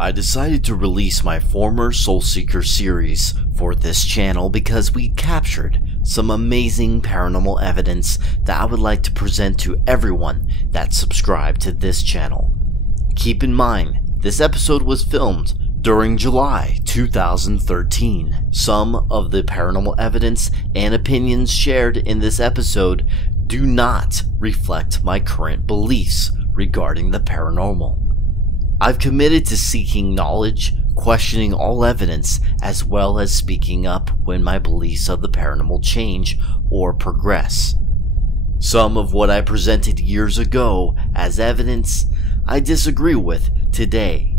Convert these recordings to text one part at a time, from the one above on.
I decided to release my former Soul Seeker series for this channel because we captured some amazing paranormal evidence that I would like to present to everyone that subscribed to this channel. Keep in mind, this episode was filmed during July 2013. Some of the paranormal evidence and opinions shared in this episode do not reflect my current beliefs regarding the paranormal. I've committed to seeking knowledge, questioning all evidence, as well as speaking up when my beliefs of the paranormal change or progress. Some of what I presented years ago as evidence, I disagree with today.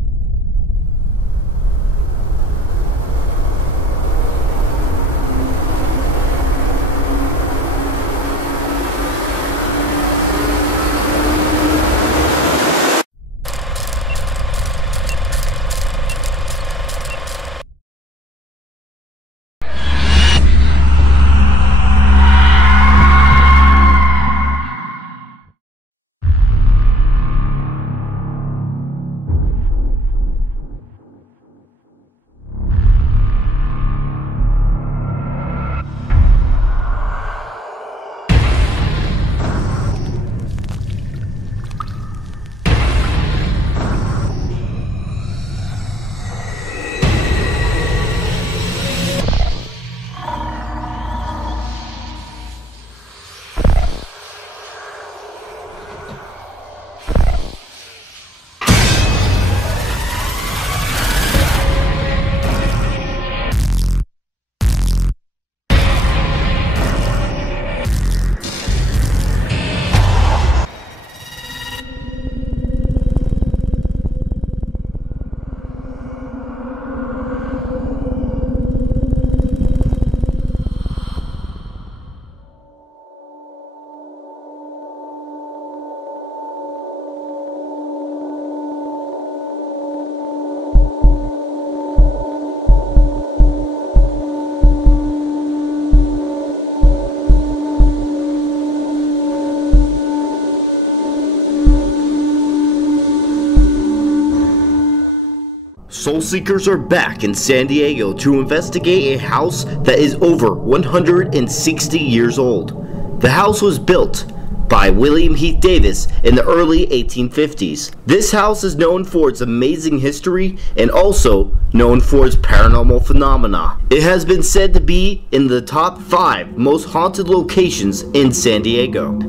Soul Seekers are back in San Diego to investigate a house that is over 160 years old. The house was built by William Heath Davis in the early 1850s. This house is known for its amazing history and also known for its paranormal phenomena. It has been said to be in the top 5 most haunted locations in San Diego.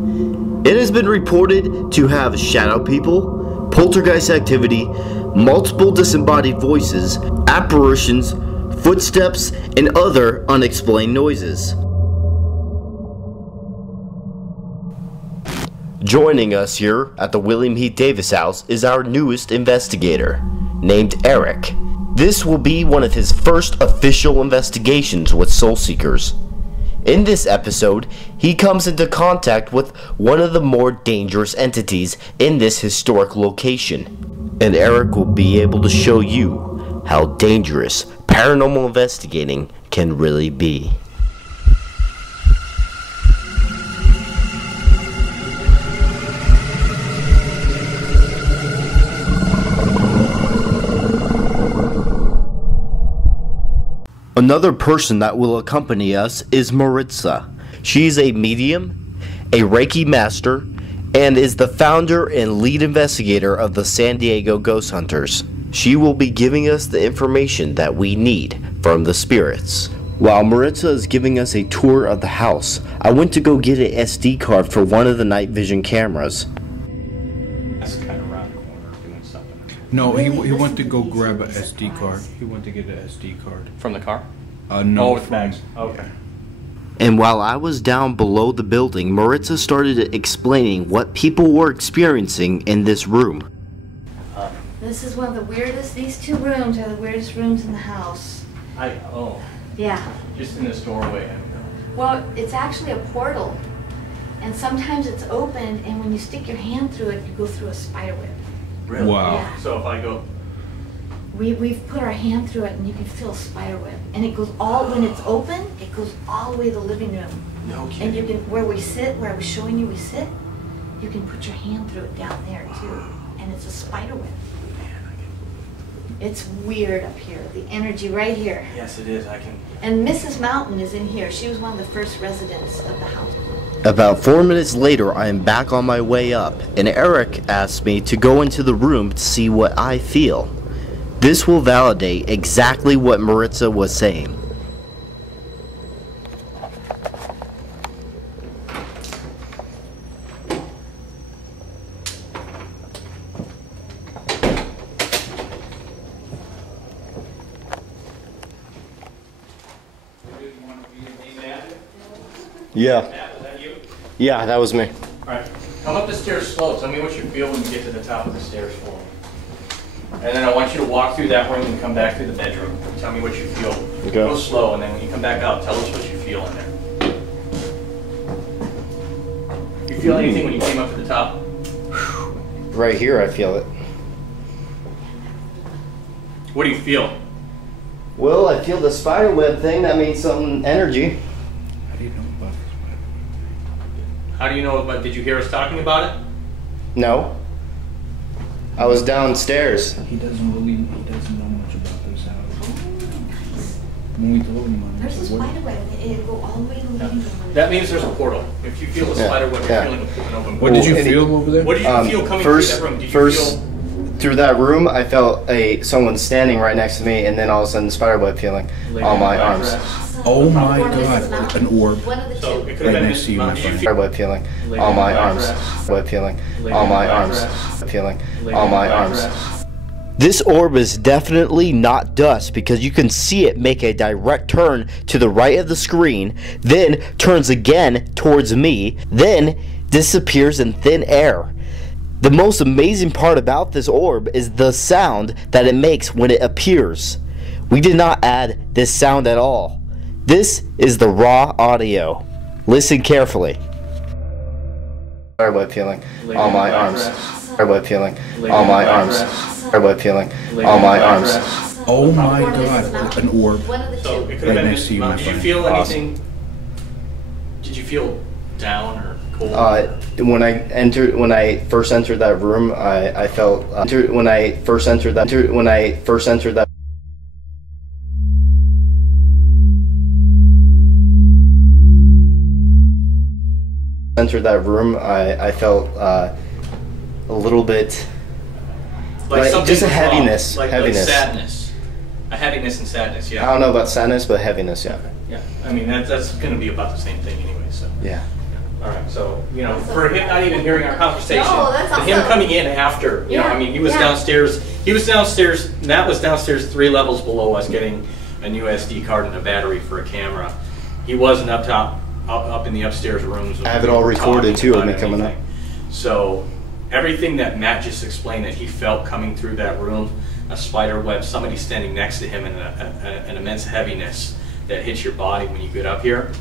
It has been reported to have shadow people, poltergeist activity, multiple disembodied voices, apparitions, footsteps, and other unexplained noises. Joining us here at the William Heath Davis house is our newest investigator, named Eric. This will be one of his first official investigations with Soul Seekers. In this episode, he comes into contact with one of the more dangerous entities in this historic location. And Eric will be able to show you how dangerous paranormal investigating can really be. Another person that will accompany us is Maritza. She's a medium, a Reiki master, and is the founder and lead investigator of the San Diego Ghost Hunters. She will be giving us the information that we need from the spirits. While Maritza is giving us a tour of the house, I went to go get an SD card for one of the night vision cameras. That's kind of around the corner doing something. No, he went to go grab an SD card. He went to get an SD card. From the car? No. Oh, with the bags. Okay. And while I was down below the building, Maritza started explaining what people were experiencing in this room. This is one of the weirdest, these 2 rooms are the weirdest rooms in the house. Yeah. Just in this doorway. Well, it's actually a portal. And sometimes it's open, and when you stick your hand through it, you go through a spider web. Really? Wow. Yeah. So if I go... We've put our hand through it, and you can feel a spider web. And it goes all, when it's open, it goes all the way to the living room. No kidding. And you can, where we sit, where I was showing you we sit, you can put your hand through it down there too. And it's a spider web. It's weird up here, the energy right here. Yes, it is. I can. And Mrs. Mountain is in here. She was one of the first residents of the house. About 4 minutes later, I am back on my way up, and Eric asked me to go into the room to see what I feel. This will validate exactly what Maritza was saying. Yeah. Matt, was that you? Yeah, that was me. All right. Come up the stairs slow. Tell me what you feel when you get to the top of the stairs for me. And then I want you to walk through that room and come back to the bedroom. Tell me what you feel. Okay. Go slow, and then when you come back out, tell us what you feel in there. You feel anything when you came up to the top? Right here, I feel it. What do you feel? Well, I feel the spider web thing. That means something energy. How do you know about this? How do you know about? Did you hear us talking about it? No. I was downstairs. He doesn't know much about this house. When we told him on it, There's a he said, "What?" spider web, and it'll go all the way to the living room. That means there's a portal. If you feel a spider web, you're Yeah. feeling an open. What did you Well, feel over there? What did you feel coming first, through that room? Did you first feel? through that room, I felt someone standing right next to me, and then all of a sudden, spider web feeling on my arms. Oh my Or Mrs. God, Mountain. an orb. One of the So two. it could have Right been next to you, Mrs. my Mountain. Did you friend. Spider web feeling on my arms. Web feeling on my arms. Feeling on my arms. This orb is definitely not dust because you can see it make a direct turn to the right of the screen, then turns again towards me, then disappears in thin air. The most amazing part about this orb is the sound that it makes when it appears. We did not add this sound at all. This is the raw audio. Listen carefully. Spider web feeling on my arms. Spider web feeling on my arms. Spider web feeling on my arms. Oh my Or Mrs. God, Mountain. an orb. One of the So two. it could have Right been next to Mrs. you, my Mountain. Did you friend. feel Awesome. anything? Did you feel down or cold? When I first entered that room, I felt when I first entered that room, I felt a little bit like something just a was wrong. heaviness, like heaviness. sadness. A heaviness and sadness, I yeah. don't know about sadness, but heaviness, yeah. Yeah, I mean, that's going to be about the same thing anyway, so. Yeah. All right, so, you know, for him not even hearing our conversation, No, that's but him awesome. coming in after, you know, I mean, he was Yeah. downstairs, Matt was downstairs 3 levels below us getting a new SD card and a battery for a camera. He wasn't up top, up in the upstairs rooms. when I have we it all were recorded, talking too, of about me coming up. anything. So, everything that Matt just explained that he felt coming through that room, a spider web, somebody standing next to him, and an immense heaviness that hits your body when you get up here,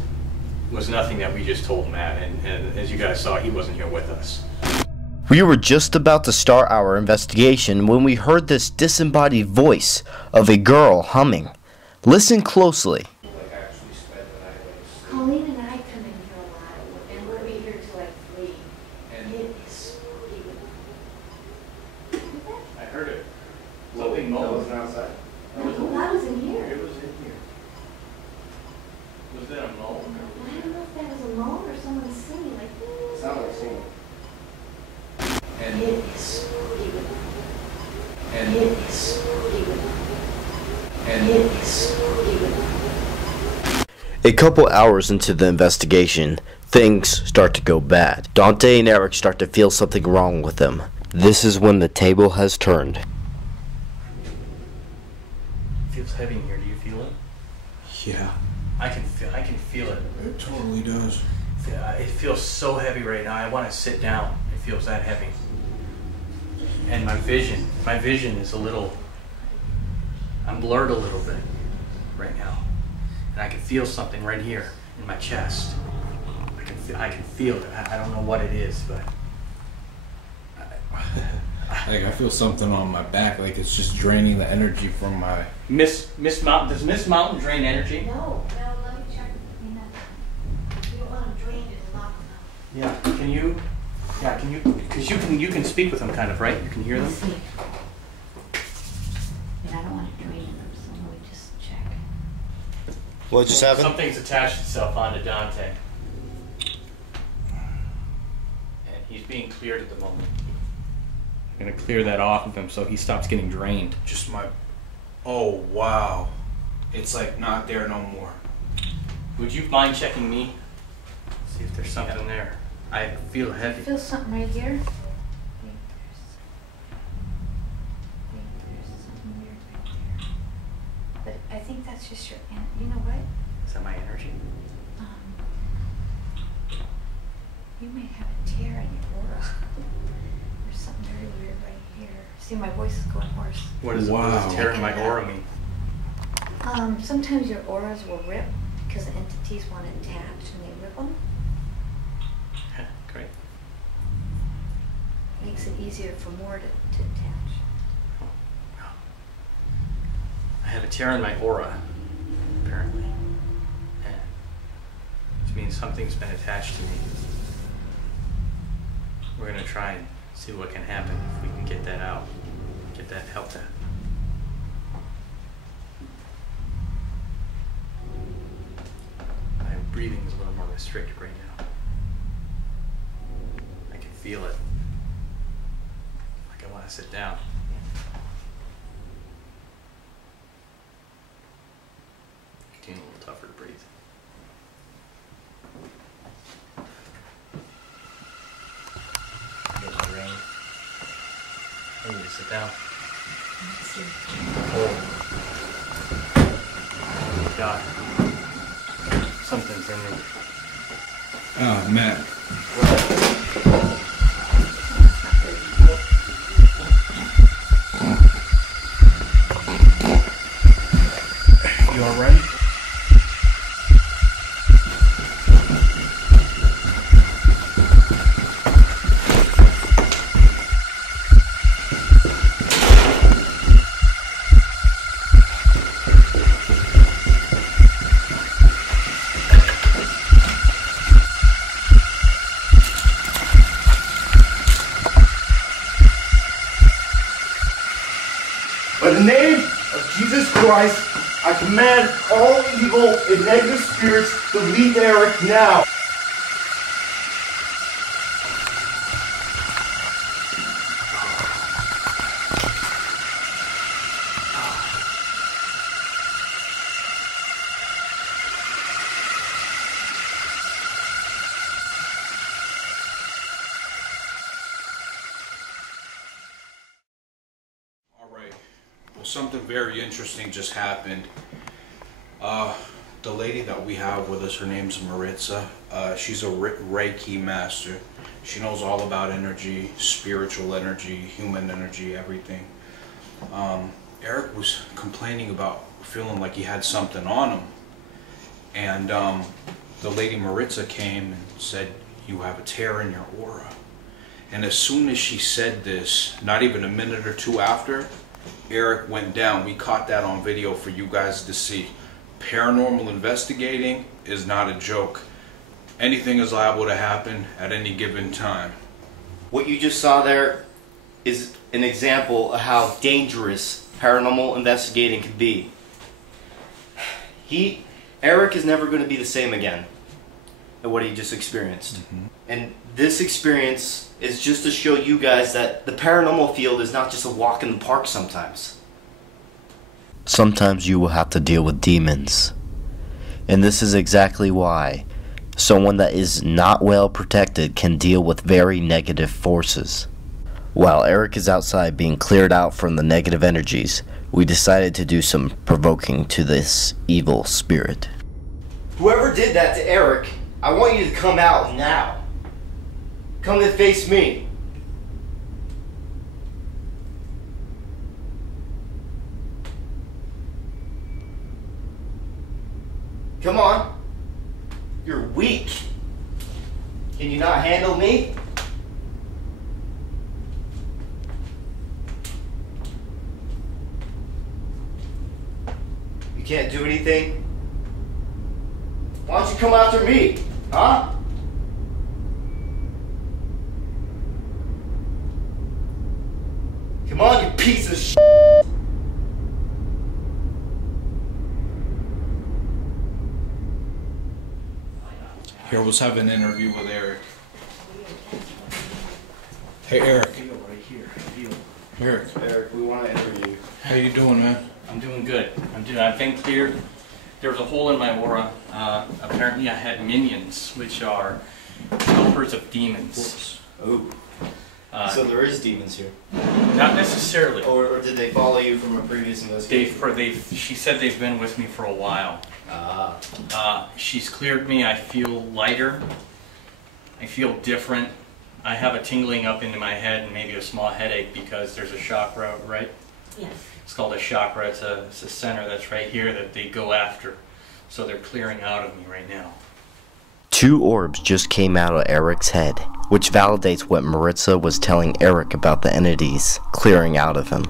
was nothing that we just told Matt, and as you guys saw, he wasn't here with us. We were just about to start our investigation when we heard this disembodied voice of a girl humming. Listen closely. Colleen and I come in here a lot, and we'll be here till like 3. And it is spooky. I heard it. Something moaned. outside. No, that was in here. It was in here. Was that a moan? I don't know if that was a moan or someone singing like. Sounded like singing. It is spooky. And It is spooky. and It is spooky. A couple hours into the investigation, things start to go bad. Dante and Eric start to feel something wrong with them. This is when the table has turned. it feels heavy in here. Do you feel it? Yeah, I can feel it. it totally does. It feels so heavy right now. I want to sit down. It feels that heavy. And my vision is a little, I'm blurred a little bit right now. And I can feel something right here in my chest. I can feel it. I don't know what it is, but. Like I feel something on my back, like it's just draining the energy from my. Miss Mountain, does Miss Mountain drain energy? No, let me check. You don't want to drain it and lock them Yeah. Can you, because you can speak with them kind of, right? You can hear out. them? See. And I What just happened? Something's attached itself onto Dante. And he's being cleared at the moment. I'm gonna clear that off of him so he stops getting drained. Just my... Oh, wow. It's like not there no more. Would you mind checking me? See if there's something there. I feel heavy. I feel something right here. But I think that's just your, you know what? Is that my energy? You may have a tear in your aura. There's something very weird right here. See, my voice is going hoarse. What does Wow. tear in my aura mean? Sometimes your auras will rip because the entities want to attach and they rip them. Great. Makes it easier for more to attach. I have a tear in my aura, apparently. And which means something's been attached to me. We're gonna try and see what can happen if we can get that out. Get that help that. My breathing is a little more restricted right now. I can feel it. Like I want to sit down. Getting a little tougher to breathe. There's the rain. I need to sit down. Let's see. Oh. God. Something's in me. Oh, man. You all right? By the name of Jesus Christ, I command all evil and negative spirits to leave Eric now. Well, something very interesting just happened. The lady that we have with us, her name's Maritza. She's a Reiki master. She knows all about energy, spiritual energy, human energy, everything. Eric was complaining about feeling like he had something on him. And the lady Maritza came and said, "You have a tear in your aura." And as soon as she said this, not even a minute or two after, Eric went down. We caught that on video for you guys to see. Paranormal investigating is not a joke. Anything is liable to happen at any given time. What you just saw there is an example of how dangerous paranormal investigating can be. Eric is never going to be the same again at what he just experienced. And this experience is just to show you guys that the paranormal field is not just a walk in the park sometimes. Sometimes you will have to deal with demons. And this is exactly why someone that is not well protected can deal with very negative forces. While Eric is outside being cleared out from the negative energies, we decided to do some provoking to this evil spirit. Whoever did that to Eric, I want you to come out now. Come and face me. Come on. You're weak. Can you not handle me? You can't do anything? Why don't you come after me? Huh? Come on, you piece of shit. Here, let's have an interview with Eric. Hey, Eric. Feel right here. Feel. Eric. Eric, we want to interview you. How you doing, man? I'm doing good. I've been cleared. There was a hole in my aura. Apparently I had minions, which are helpers of demons. Oh. So there is demons here. Not necessarily. Or did they follow you from a previous investigation? She said they've been with me for a while. She's cleared me. I feel lighter. I feel different. I have a tingling up into my head and maybe a small headache because there's a chakra, right? Yes. It's called a chakra. It's a center that's right here that they go after. So they're clearing out of me right now. 2 orbs just came out of Eric's head, which validates what Maritza was telling Eric about the entities clearing out of him.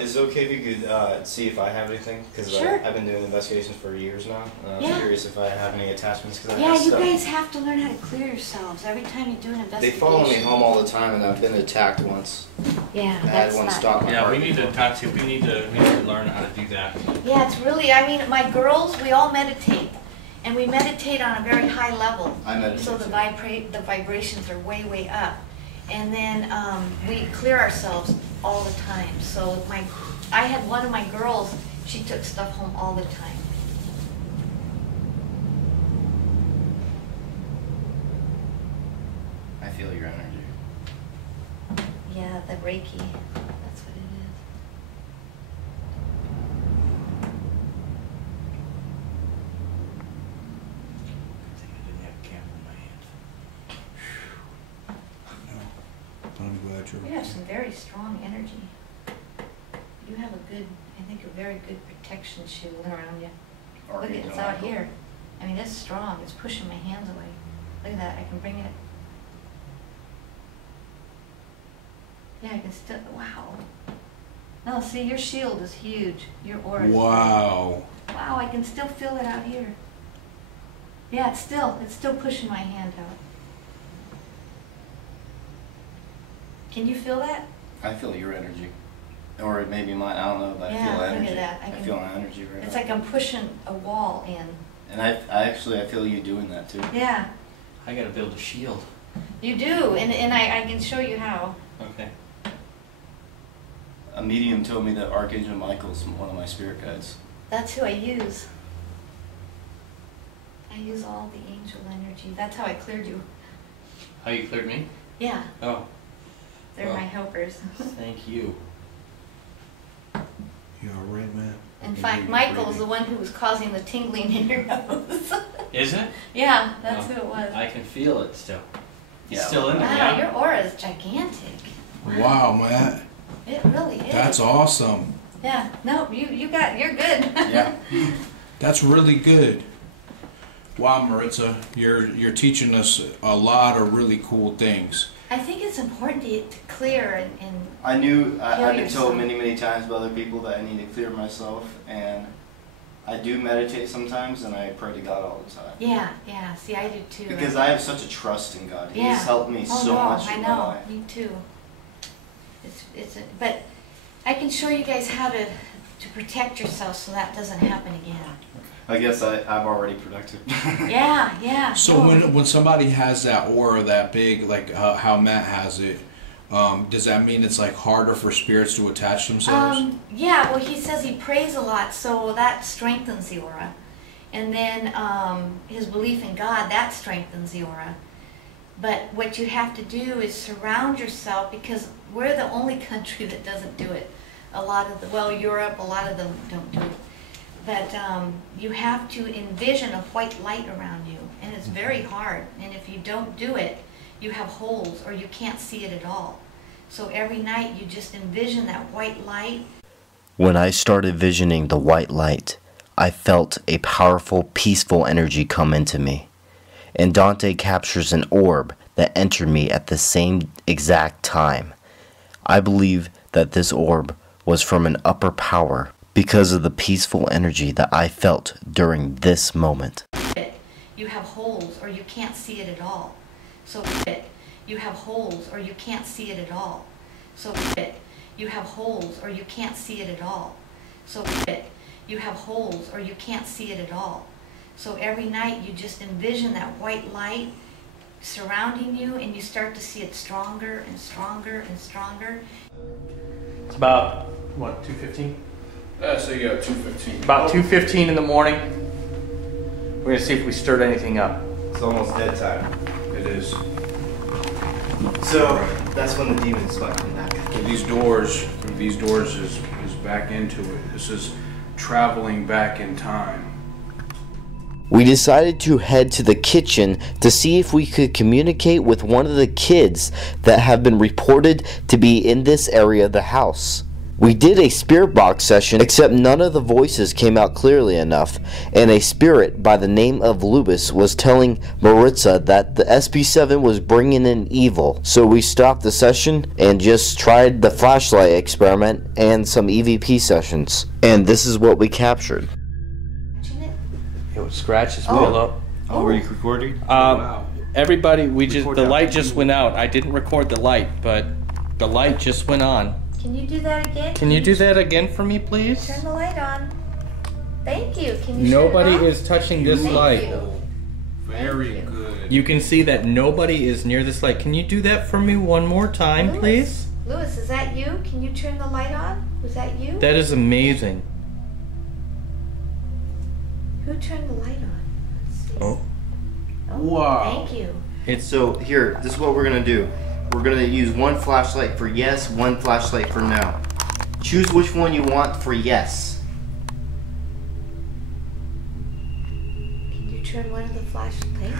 Is it okay if you could see if I have anything? Because Sure. I've been doing investigations for years now. I'm Yeah. curious if I have any attachments. Cause Yeah, you guys have to learn how to clear yourselves every time you do an They investigation. follow me home all the time, and I've been attacked once. Yeah, I had that's one not. stop my Yeah, heart. we need to talk to. We need to learn how to do that. Yeah, it's really. I mean, my girls, we all meditate, and we meditate on a very high level. I meditate So the too. the vibrations are way, way up, and then we clear ourselves all the time. So I had one of my girls. She took stuff home all the time. I feel your energy. Yeah, the Reiki. That's what it is. I think I didn't have a camera in my hand. I'm glad you're You have some very strong energy. You have a good, I think, a very good protection shield around you. Look at it, it's out here. I mean, it's strong. It's pushing my hands away. Look at that. I can bring it. Yeah, I can still. Wow. No, see, your shield is huge. Your aura is Wow. huge. Wow, I can still feel it out here. Yeah, it's still pushing my hand out. Can you feel that? I feel your energy. Or it may be mine, I don't know, but Yeah, I feel look at energy. that. I feel an energy right It's now. like I'm pushing a wall in. And I feel you doing that too. Yeah, I gotta build a shield. you do, and I can show you how. Okay. A medium told me that Archangel Michael's one of my spirit guides. That's who I use. I use all the angel energy. That's how I cleared you. How you cleared me? Yeah, Oh, they're Well. my helpers. thank you. You all right, man? In fact, Michael's the one who was causing the tingling in your nose. Is it? Yeah, that's Oh, who it was. I can feel it still. It's Yeah, still in there. Wow, Yeah. your aura is gigantic. Wow, man. It really is. That's awesome. Yeah, no, you're good. Yeah. That's really good. Wow, Maritza, you're teaching us a lot of really cool things. I think it's important to clear and I've been yourself. told many times by other people that I need to clear myself, and I do meditate sometimes, and I pray to God all the time. yeah. See, I do too. Because I have such a trust in God. Yeah. He's helped me so much I in know. my life. Me too. But I can show you guys how to protect yourself so that doesn't happen again. I guess I've already protected. Yeah. So no. when somebody has that aura that big, like how Matt has it, does that mean it's like harder for spirits to attach themselves? Yeah, well, he says he prays a lot, so that strengthens the aura. And then his belief in God, that strengthens the aura. But what you have to do is surround yourself, because we're the only country that doesn't do it. Europe, a lot of them don't do it. But you have to envision a white light around you, and it's very hard. And if you don't do it, you have holes or you can't see it at all. So every night you just envision that white light. When I started visioning the white light, I felt a powerful, peaceful energy come into me. And Dante captures an orb that entered me at the same exact time. I believe that this orb was from an upper power because of the peaceful energy that I felt during this moment. You have holes or you can't see it at all. So you have holes or you can't see it at all. So you have holes or you can't see it at all. So you have holes or you can't see it at all. So every night you just envision that white light surrounding you, and you start to see it stronger and stronger and stronger. It's about, what, 2:15? So yeah, 2:15. About 2:15 in the morning. We're gonna see if we stirred anything up. It's almost dead time. It is. So that's when the demons start coming back. Through these doors is back into it. This is traveling back in time. We decided to head to the kitchen to see if we could communicate with one of the kids that have been reported to be in this area of the house. We did a spirit box session, except none of the voices came out clearly enough, and a spirit by the name of Lewis was telling Maritza that the SB7 was bringing in evil. So we stopped the session and just tried the flashlight experiment and some EVP sessions. And this is what we captured. It would scratch his pillow. Oh, were you recording? Wow. Everybody, the that. light just went out. I didn't record the light, but the light just went on. Can you do that again? Can you do that again for me, please? Turn the light on. Thank you. Can you Nobody shut it off? is touching this Thank light. you. Very good. You can see that nobody is near this light. Can you do that for me one more time, Lewis? please? Lewis, is that you? Can you turn the light on? Was that you? That is amazing. Who turned the light on? Let's see. Oh. Wow. Thank you. So here, this is what we're gonna do. We're gonna use one flashlight for yes, one flashlight for no. Choose which one you want for yes. Can you turn one of the flash? Thank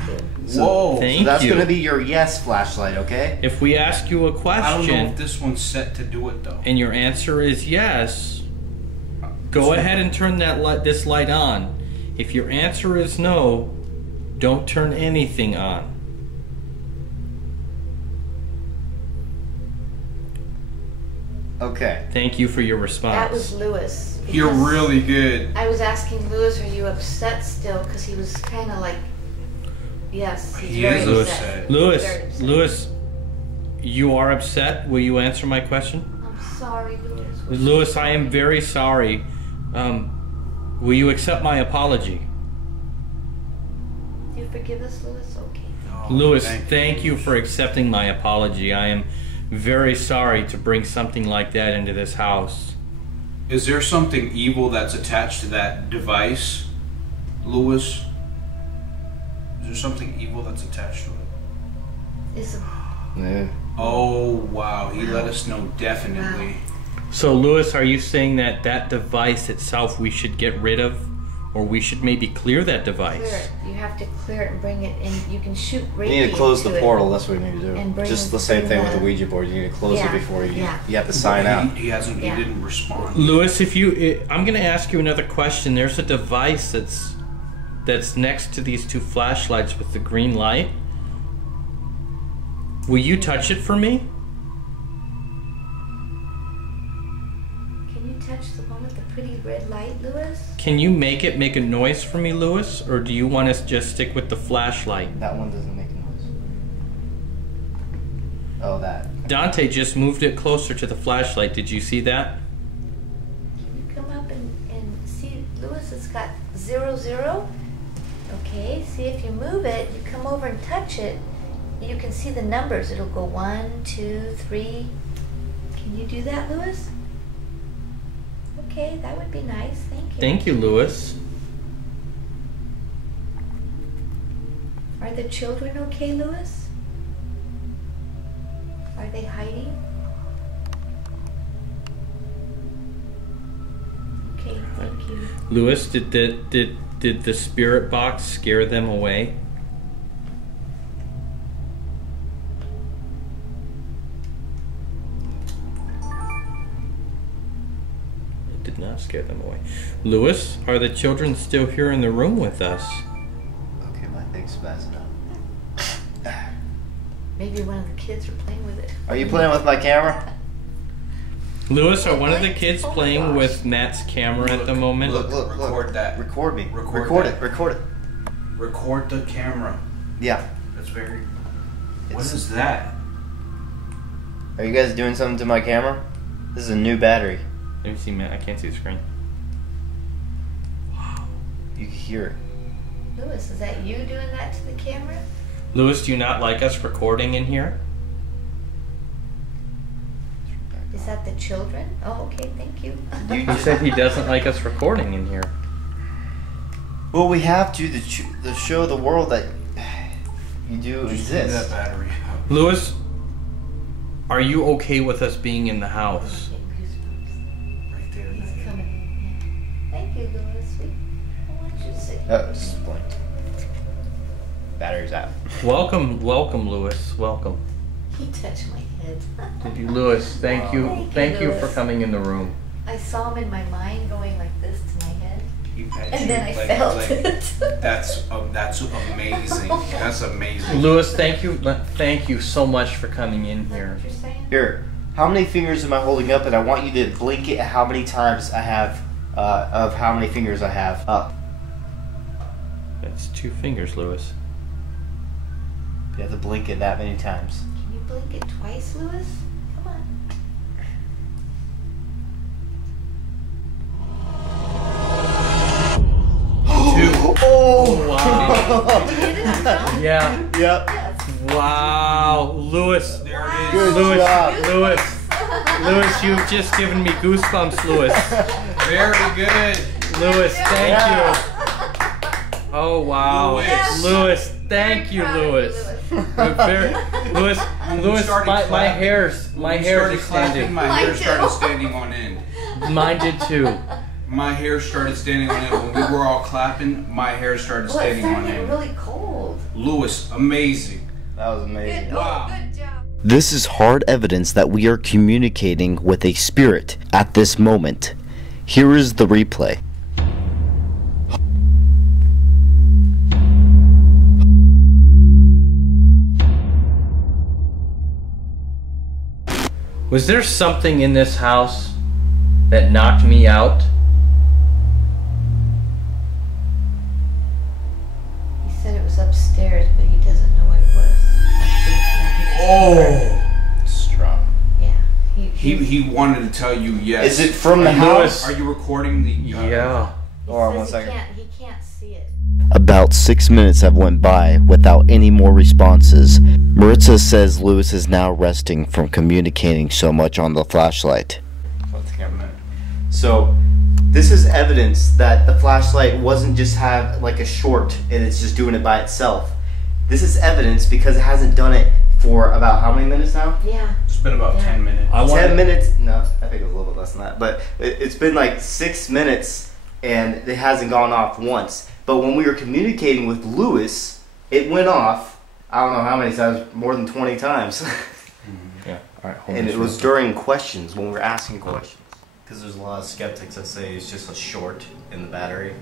you. Whoa. Thank So that's you. gonna be your yes flashlight, okay? If we ask you a I don't know question if this one's set to do it though. and your answer is yes, go ahead and turn this light on. If your answer is no, don't turn anything on. Okay. Thank you for your response. That was Lewis. You're because really good. I was asking Lewis, are you upset still? Because he was kind of like, yes, he's He very is upset. upset. Lewis, Very upset. Lewis, you are upset. Will you answer my question? I'm sorry, Lewis. Lewis, I am very sorry. Will you accept my apology? Do you forgive us, Lewis? Okay. Oh, Lewis, thank you for accepting my apology. I am very sorry to bring something like that into this house. Is there something evil that's attached to that device, Lewis? Is there something evil that's attached to it? Is Yeah. Oh, wow. He let us know definitely. So, Lewis, are you saying that that device itself we should get rid of? Or we should maybe clear that device? clear it. You have to clear it and bring it in. You can shoot You Reiki need to close into the it. portal, that's what you need to And do. bring Just the- the same bring thing with the- the Ouija board. You need to close Yeah, it before you yeah. you have to sign out. He hasn't. Yeah. He didn't respond. Lewis, I'm going to ask you another question. There's a device that's next to these two flashlights with the green light. Will you touch it for me? Can you touch the one with the pretty red light, Lewis? Can you make it make a noise for me, Lewis? Or do you want us to just stick with the flashlight? That one doesn't make a noise. Oh, that. Dante just moved it closer to the flashlight. Did you see that? Can you come up and see, Lewis, it's got 00. Okay, see if you move it, you come over and touch it, you can see the numbers. It'll go 1, 2, 3. Can you do that, Lewis? Okay, that would be nice. Thank you. Thank you, Lewis. Are the children okay, Lewis? Are they hiding? Okay, thank you. Lewis, did the spirit box scare them away? It did not scare them away. Lewis, are the children still here in the room with us? Okay, my thing's spazzing out. Maybe one of the kids are playing with it. Are you playing with my camera? Lewis, are one of the kids Oh my playing gosh. with Matt's camera at the moment? Look, Record that. Record me. Record Record that. it. Record it. Record the camera. Yeah. That's very... What is that? Are you guys doing something to my camera? This is a new battery. Let me see, man. I can't see the screen. Wow. You can hear it. Lewis, is that you doing that to the camera? Lewis, do you not like us recording in here? Is that the children? Oh, okay, thank you. He said he doesn't like us recording in here. Well, we have to show the world that you do Just leave exist. that battery out. Lewis, are you okay with us being in the house? Right there. He's coming. Yeah. Thank you, Lewis. I want you to sit Oh, just blinked. Battery's out. Welcome, Lewis. Welcome. He touched my head. Did you, Lewis? Thank you. Thank you for Lewis. coming in the room. I saw him in my mind going like this to my head, He pet and you, then I felt it. That's amazing. That's amazing. Lewis, thank you so much for coming in Is that here. what you're saying? Here, how many fingers am I holding up? And I want you to blink it how many times I have, of how many fingers I have up. That's 2 fingers, Lewis. You have to blink it that many times. Can you blink it twice, Lewis? Come on. Oh! Wow. Did you get it on film? Yeah. Yep. Yes. Wow. Lewis. There it is. Good Lewis. job. Lewis, you've just given me goosebumps, Lewis. Very good. Lewis, thank Yeah. you. Oh wow. Lewis. Lewis, thank you, Proud of you, Lewis. Lewis, When we Lewis, started my clapping- hairs when we are started clapping, standing. my Mine hair too. started standing on end. Mine did too. My hair started standing on end. When we were all clapping, my hair started Well, it's standing on starting to get end. really cold. Lewis, amazing. That was amazing. Good. Wow. Oh, good job. This is hard evidence that we are communicating with a spirit at this moment. Here is the replay. Was there something in this house that knocked me out? He said it was upstairs, but he doesn't know what it was. Oh. Strong. Yeah. He wanted to tell you yes. Is it from the Are you house? Are you recording the? Yeah. He Hold on says 1 second. He can't see it. About 6 minutes have went by without any more responses. Maritza says Lewis is now resting from communicating so much on the flashlight. So, this is evidence that the flashlight wasn't just have like a short and it's just doing it by itself. This is evidence because it hasn't done it for about how many minutes now? Yeah. It's been about Yeah. 10 minutes. 10 minutes? No, I think it was a little bit less than that. But it's been like 6 minutes and it hasn't gone off once. But when we were communicating with Lewis, it went off, I don't know how many times, more than 20 times. Yeah. All right. And it was during questions, when we were asking questions. Because there's a lot of skeptics that say it's just a short in the battery,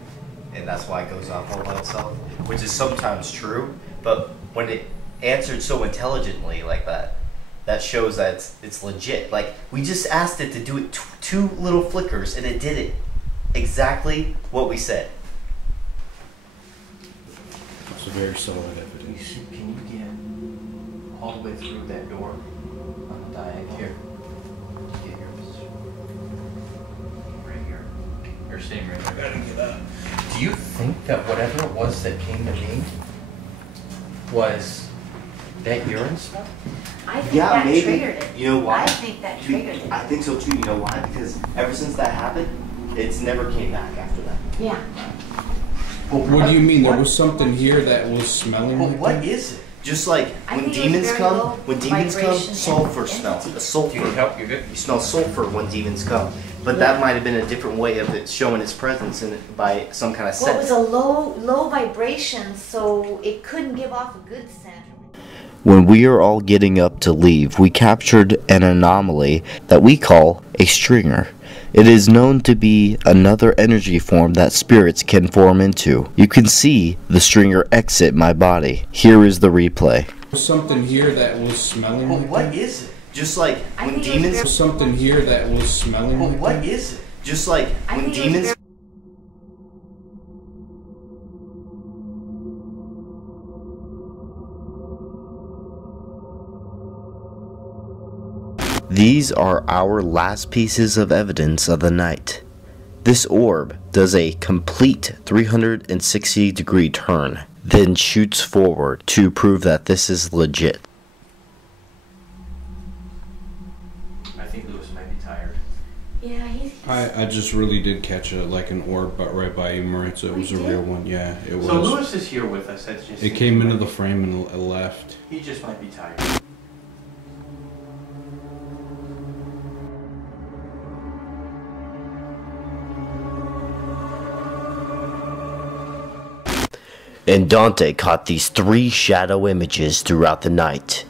and that's why it goes off all by itself, which is sometimes true. But when it answered so intelligently like that, that shows that it's legit. Like, we just asked it to do it 2 little flickers, and it did it exactly what we said. It's a very solid evidence. Can you get all the way through that door on the diag here? Get yours. Right here. You're sitting right there. Gotta get up. Do you think that whatever it was that came to me was that urine smell? I think Yeah, that maybe. triggered it. You know why? I think that triggered it. I think so too. You know why? Because ever since that happened, it's never came back after that. Yeah. What do you mean? There was something here that was smelling But like what that? is it? Just like I when think it was demons very come, low when demons come, vibration sulfur and smell. entity. The sulfur. help? You're good? You smell sulfur when demons come. But that might have been a different way of it showing its presence in it by some kind of Well, it was scent. a low vibration, so it couldn't give off a good scent. When we are all getting up to leave, we captured an anomaly that we call a stringer. It is known to be another energy form that spirits can form into. You can see the stringer exit my body. Here is the replay. There was something here that was smelling like that? is it? Just like I when think it was demons. There was something here that was smelling like that? is it? Just like I when think it was demons. These are our last pieces of evidence of the night. This orb does a complete 360-degree turn, then shoots forward to prove that this is legit. I think Lewis might be tired. Yeah, he's. I just really did catch like an orb, but right by you, Maritza. It was a real one. Yeah, it was. So Lewis is here with us. That's just. It came into the frame and left. He just might be tired. And Dante caught these 3 shadow images throughout the night.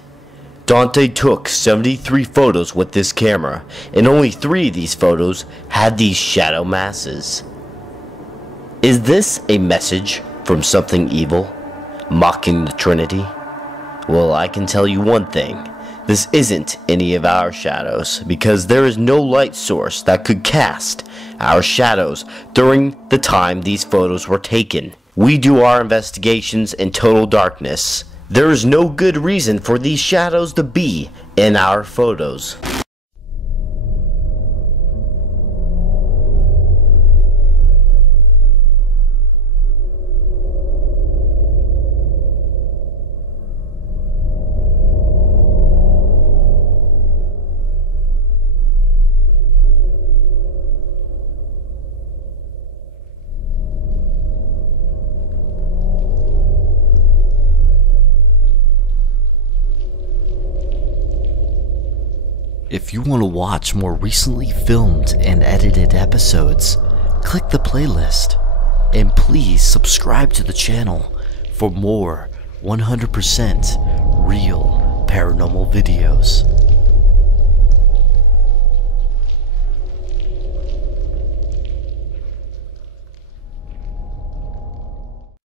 Dante took 73 photos with this camera, and only 3 of these photos had these shadow masses. Is this a message from something evil, mocking the Trinity? Well, I can tell you one thing. This isn't any of our shadows, because there is no light source that could cast our shadows during the time these photos were taken. We do our investigations in total darkness. There is no good reason for these shadows to be in our photos. If you want to watch more recently filmed and edited episodes, click the playlist. And please subscribe to the channel for more 100% real paranormal videos.